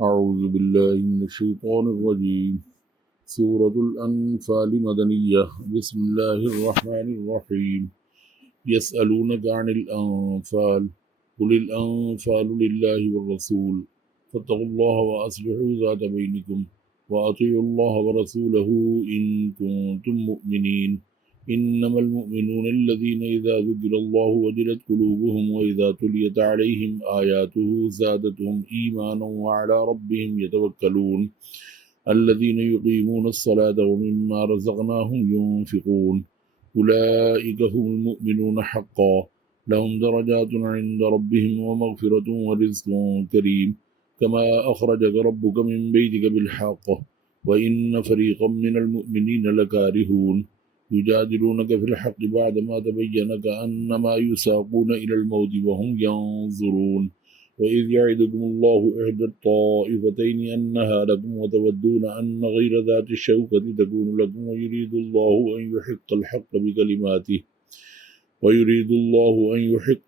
أعوذ بالله من الشيطان الرجيم. سورة الأنفال مدنية. بسم الله الرحمن الرحيم. يسألونك عن الأنفال، قل الأنفال لله والرسول، فاتقوا الله وأصلحوا ذات بينكم، وأطيعوا الله ورسوله إن كنتم مؤمنين. إنما المؤمنون الذين إذا ذكر الله وجلت قلوبهم وإذا تليت عليهم آياته زادتهم إيمانا وعلى ربهم يتوكلون. الذين يقيمون الصلاة ومما رزقناهم ينفقون. أولئك هم المؤمنون حقا، لهم درجات عند ربهم ومغفرة ورزق كريم. كما أخرجك ربك من بيتك بالحق وإن فريقا من المؤمنين لكارهون. يجادلونك في الحق بعدما تبين كأنما يساقون إلى الموت وهم ينظرون. وإذ يعدكم الله إحدى الطائفتين أنها لكم وتودون أن غير ذات الشوكة تكون لكم ويريد الله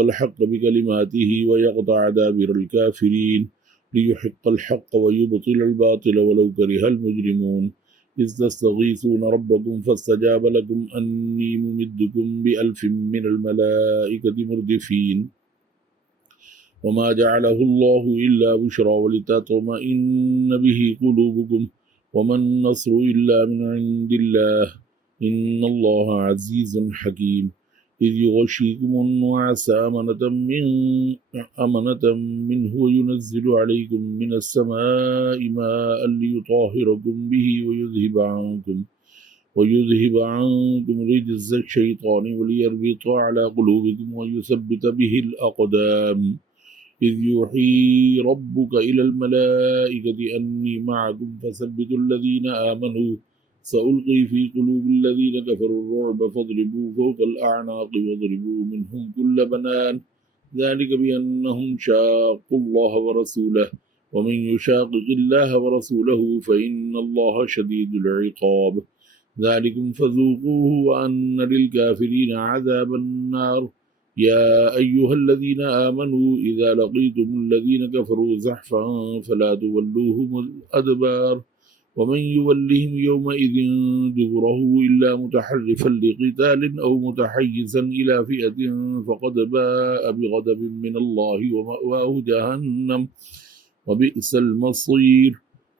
الحق بكلماته ويقطع دابر الكافرين ليحق الحق ويبطل الباطل ولو كره المجرمون. إذ تستغيثون ربكم فاستجاب لكم أني ممدكم ب1000 من الملائكة مردفين. وما جعله الله إلا بشرى ولتطمئن به قلوبكم، وما النصر إلا من عند الله، إن الله عزيز حكيم. إذ يغشيكم النعاس أمنة منه وينزل عليكم من السماء ماء ليطهركم به ويذهب عنكم رجز الشيطان وليربط على قلوبكم ويثبت به الأقدام. إذ يوحي ربك إلى الملائكة أني معكم فثبتوا الذين آمنوا سألقي في قلوب الذين كفروا الرعب فاضربوا فوق الأعناق واضربوا منهم كل بنان. ذلك بأنهم شاقوا الله ورسوله، ومن يشاقق الله ورسوله فإن الله شديد العقاب. ذلكم فذوقوه وأن للكافرين عذاب النار. يا أيها الذين آمنوا إذا لقيتم الذين كفروا زحفا فلا تولوهم الأدبار، ومن يولهم يومئذ دبره إلا متحرفا لقتال أو متحيزا إلى فئة فقد باء بغضب من الله ومأواه جهنم وبئس المصير.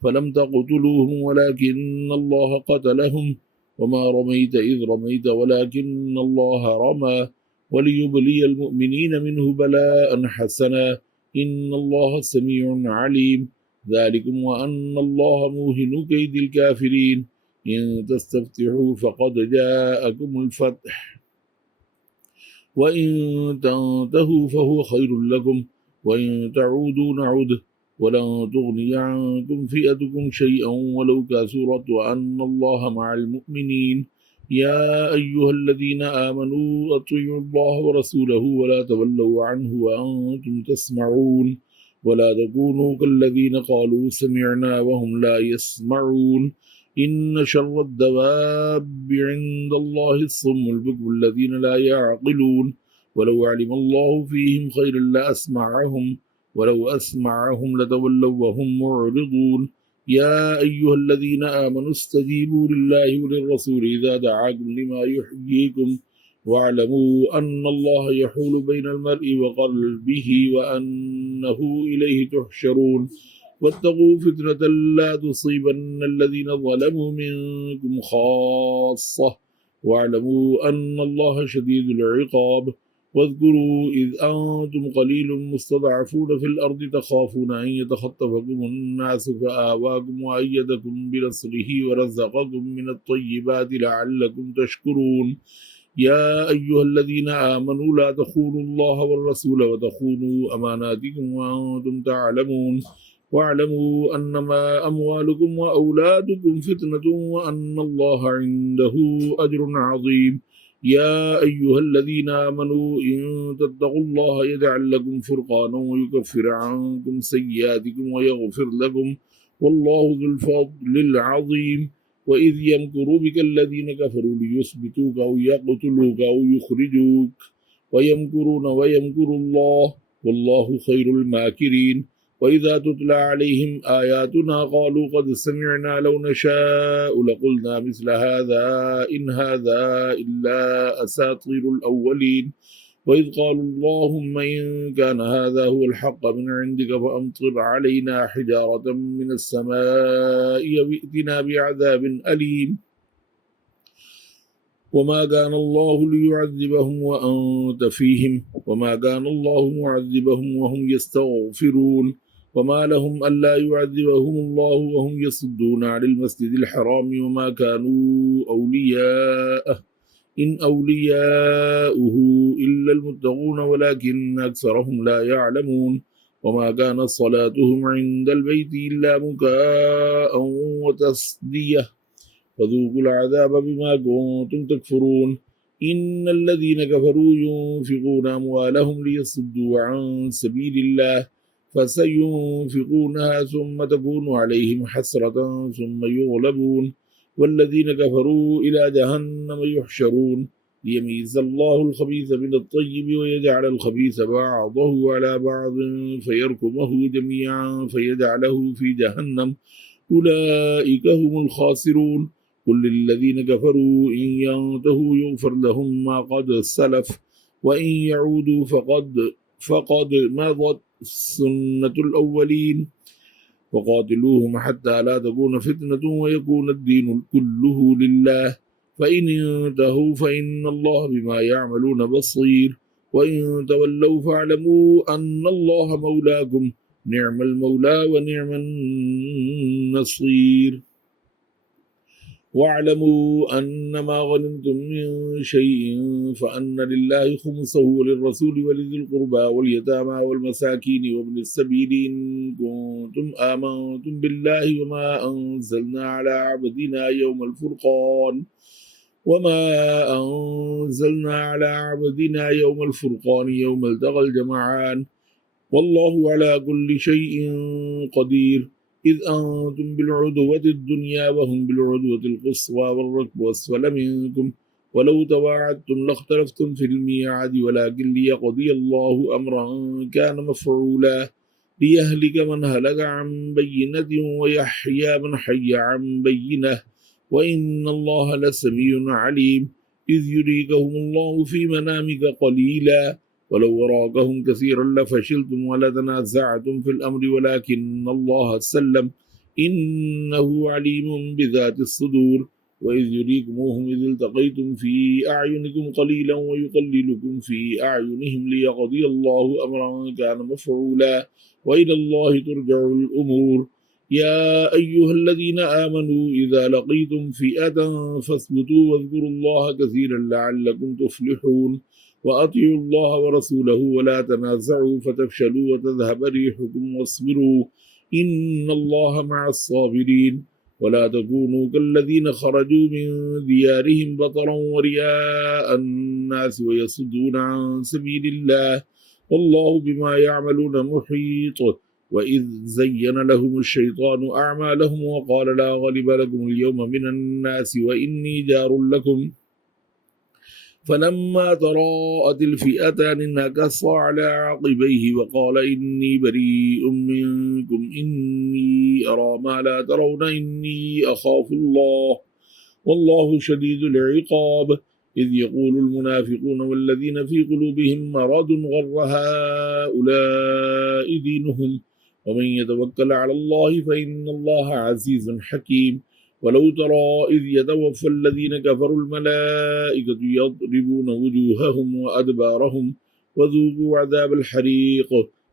فلم تقتلوهم ولكن الله قتلهم، وما رميت إذ رميت ولكن الله رمى، وليبلي المؤمنين منه بلاء حسنا، إن الله سميع عليم. ذلكم وأن الله موهن كيد الكافرين. إن تستفتحوا فقد جاءكم الفتح، وإن تنتهوا فهو خير لكم، وإن تعودوا نعد ولن تغني عنكم فئتكم شيئا ولو كثرت وأن الله مع المؤمنين. يا أيها الذين آمنوا أطيعوا الله ورسوله ولا تولوا عنه وأنتم تسمعون، ولا تكونوا كالذين قالوا سمعنا وهم لا يسمعون. إن شر الدواب عند الله الصم البكم الذين لا يعقلون. ولو علم الله فيهم خيرا لأسمعهم، ولو أسمعهم لتولوا وهم معرضون. يا أيها الذين آمنوا استجيبوا لله وللرسول إذا دعاكم لما يحييكم، واعلموا أن الله يحول بين المرء وقلبه وأنه إليه تحشرون. واتقوا فتنة لا تصيبن الذين ظلموا منكم خاصة، واعلموا أن الله شديد العقاب. واذكروا إذ أنتم قليل مستضعفون في الأرض تخافون أن يتخطفكم الناس فآواكم وأيدكم بنصره ورزقكم من الطيبات لعلكم تشكرون. يا أيها الذين آمنوا لا تخونوا الله والرسول وتخونوا أماناتكم وأنتم تعلمون. واعلموا أنما أموالكم وأولادكم فتنة وأن الله عنده أجر عظيم. يا أيها الذين آمنوا إن تتقوا الله يجعل لكم فرقانا ويكفر عنكم سيئاتكم ويغفر لكم، والله ذو الفضل العظيم. وإذ يمكر بك الذين كفروا ليثبتوك أو يقتلوك أو يخرجوك ويمكرون ويمكر الله والله خير الماكرين. وإذا تتلى عليهم آياتنا قالوا قد سمعنا لو نشاء لقلنا مثل هذا إن هذا إلا أساطير الأولين وإذ قالوا اللهم إن كان هذا هو الحق من عندك فأمطر علينا حجارة من السماء وائتنا بعذاب أليم وما كان الله ليعذبهم وأنت فيهم وما كان الله معذبهم وهم يستغفرون وما لهم ألا يعذبهم الله وهم يصدون عن المسجد الحرام وما كانوا أولياءه إن أولياؤه إلا المتقون ولكن أكثرهم لا يعلمون وما كانت صلاتهم عند البيت إلا مكاء وتصدية فذوقوا العذاب بما كنتم تكفرون إن الذين كفروا ينفقون أموالهم ليصدوا عن سبيل الله فسينفقونها ثم تكون عليهم حسرة ثم يغلبون والذين كفروا إلى جهنم يحشرون ليميز الله الخبيث من الطيب ويجعل الخبيث بعضه على بعض فيركمه جميعا فيجعله في جهنم أولئك هم الخاسرون قل للذين كفروا إن ينتهوا يغفر لهم ما قد سلف وإن يعودوا فقد مضت سنة الأولين وقاتلوهم حتى لا تكون فتنة ويكون الدين كله لله فإن انتهوا فإن الله بما يعملون بصير وإن تولوا فاعلموا أن الله مولاكم نعم المولى ونعم النصير واعلموا أن ما غنمتم من شيء فأن لله خمسه وللرسول ولذي القربى واليتامى والمساكين وابن السبيل إن كنتم آمنتم بالله وما أنزلنا على عبدنا يوم الفرقان يوم التقى الجمعان والله على كل شيء قدير إذ أنتم بالعدوة الدنيا وهم بالعدوة القصوى والركب أسفل منكم ولو تواعدتم لاختلفتم في الميعاد ولكن ليقضي الله أمرا كان مفعولا ليهلك من هلك عن بينة ويحيى من حي عن بينة وإن الله لسميع عليم إذ يريكهم الله في منامك قليلا ولو وراكهم كثيرا لفشلتم ولتنازعتم في الأمر ولكن الله سلم إنه عليم بذات الصدور وإذ يريكموهم إذ التقيتم في أعينكم قليلا ويقللكم في أعينهم ليقضي الله أمرا كان مفعولا وإلى الله ترجع الأمور يا أيها الذين آمنوا إذا لقيتم فئة فاثبتوا واذكروا الله كثيرا لعلكم تفلحون وأطيعوا الله ورسوله ولا تنازعوا فتفشلوا وتذهب ريحكم واصبروا إن الله مع الصابرين ولا تكونوا كالذين خرجوا من ديارهم بطرا ورئاء الناس ويصدون عن سبيل الله والله بما يعملون محيط وإذ زين لهم الشيطان أعمالهم وقال لا غالب لكم اليوم من الناس وإني جار لكم فلما تراءت الفئتان نكص على عقبيه وقال إني بريء منكم إني أرى ما لا ترون إني أخاف الله والله شديد العقاب إذ يقول المنافقون والذين في قلوبهم مرض غر هؤلاء دينهم ومن يتوكل على الله فإن الله عزيز حكيم ولو ترى إذ يتوفى الذين كفروا الملائكة يضربون وجوههم وأدبارهم وذوقوا عذاب الحريق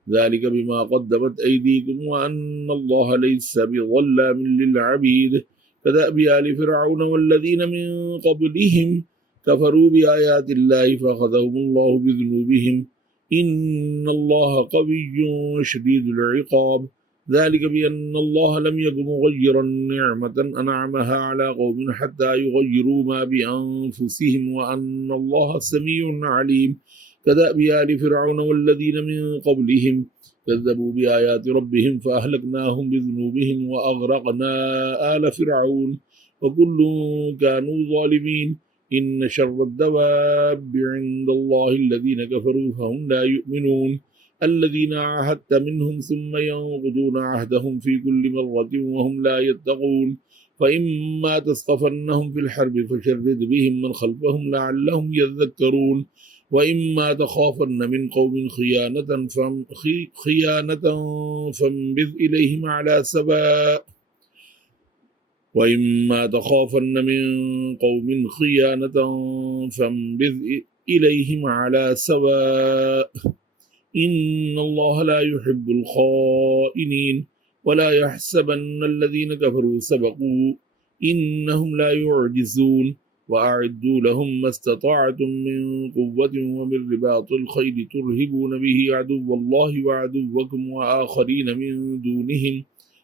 ذلك بما قدمت أيديكم وأن الله ليس بظلام للعبيد كدأب آل فرعون والذين من قبلهم كفروا بآيات الله فأخذهم الله بذنوبهم إن الله قوي شديد العقاب ذلك بأن الله لم يكن مغيرا نعمة أنعمها على قوم حتى يغيروا ما بأنفسهم وأن الله سميع عليم كدأب آل فرعون والذين من قبلهم كذبوا بآيات ربهم فأهلكناهم بذنوبهم وأغرقنا آل فرعون وكل كانوا ظالمين إن شر الدواب عند الله الذين كفروا فهم لا يؤمنون الذين عاهدت منهم ثم ينقضون عهدهم في كل مرة وهم لا يتقون فإما تثقفنهم في الحرب فشرد بهم من خلفهم لعلهم يذكرون وإما تخافن من قوم خيانة فانبذ إليهم على سواء وإما تخافن من قوم خيانة فانبذ إليهم على سواء إن الله لا يحب الخائنين ولا يحسبن الذين كفروا سبقوا إنهم لا يعجزون وأعدوا لهم ما استطعتم من قوة ومن رباط الخيل ترهبون به عدو الله وعدوكم وآخرين من دونهم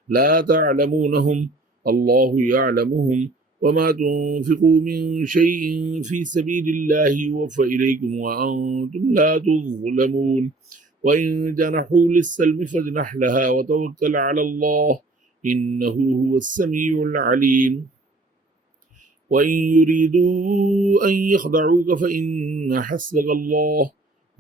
لا تعلمونهم الله يعلمهم وما تنفقوا من شيء في سبيل الله يوفى إليكم وأنتم لا تظلمون وإن جنحوا للسلم فاجنح لها وتوكل على الله إنه هو السميع العليم وإن يريدوا أن يخدعوك فإن حسبك الله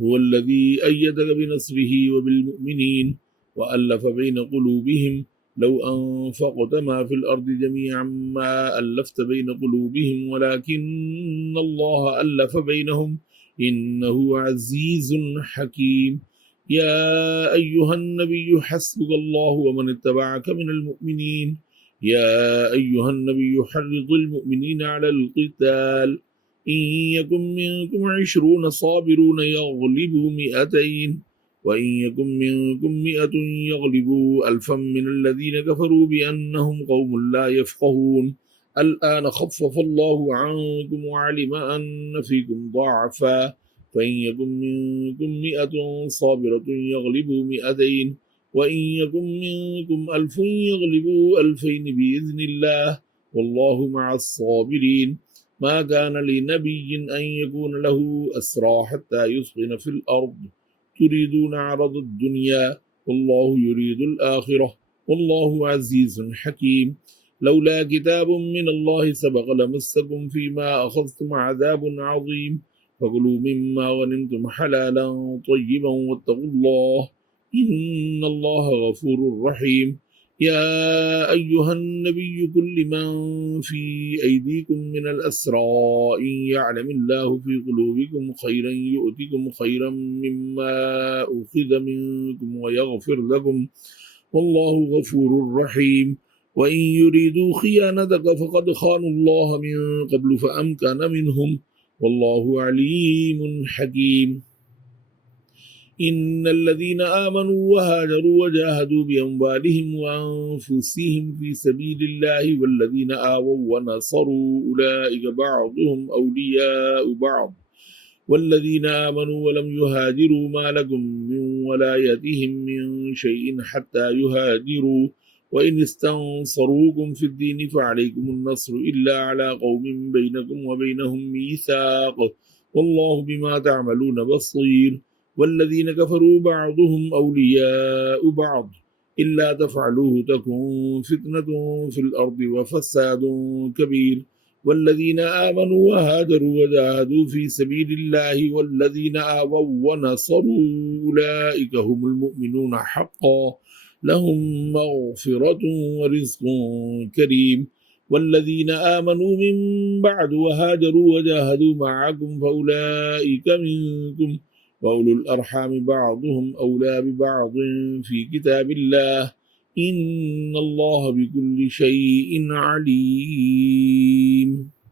هو الذي أيدك بنصره وبالمؤمنين وألف بين قلوبهم لو أنفقت ما في الأرض جميعا ما ألفت بين قلوبهم ولكن الله ألف بينهم إنه عزيز حكيم يا أيها النبي حسبك الله ومن اتبعك من المؤمنين يا أيها النبي حرض المؤمنين على القتال إن يكن منكم 20 صابرون يغلبوا 200 وإن يكن منكم 100 يغلبوا 1000 من الذين كفروا بأنهم قوم لا يفقهون الآن خفف الله عنكم وعلم أن فيكم ضعفا فإن يكن منكم 100 صابرة يغلبوا 200 وإن يكن منكم 1000 يغلبوا 2000 بإذن الله والله مع الصابرين ما كان لنبي أن يكون له أسرى حتى يسخن في الأرض تريدون عرض الدنيا والله يريد الآخرة والله عزيز حكيم لولا كتاب من الله سبق لمسكم فيما أخذتم عذاب عظيم فكلوا مما غنمتم حلالا طيبا واتقوا الله إن الله غفور رحيم يا أيها النبي كل من في أيديكم من الأسرى إن يعلم الله في قلوبكم خيرا يؤتكم خيرا مما أخذ منكم ويغفر لكم والله غفور رحيم وإن يريدوا خيانتك فقد خانوا الله من قبل فأمكن منهم والله عليم حكيم إن الذين آمنوا وهاجروا وجاهدوا بأموالهم وأنفسهم في سبيل الله والذين آووا ونصروا أولئك بعضهم أولياء بعض والذين آمنوا ولم يهاجروا ما لكم من ولايتهم من شيء حتى يهاجروا وإن استنصروكم في الدين فعليكم النصر إلا على قوم بينكم وبينهم ميثاق والله بما تعملون بصير والذين كفروا بعضهم أولياء بعض إلا تفعلوه تكن فتنة في الأرض وفساد كبير والذين آمنوا وهاجروا وجاهدوا في سبيل الله والذين آووا ونصروا أولئك هم المؤمنون حقا لهم مغفرة ورزق كريم والذين آمنوا من بعد وهاجروا وجاهدوا معكم فأولئك منكم وأولو الأرحام بعضهم أولى ببعض في كتاب الله إن الله بكل شيء عليم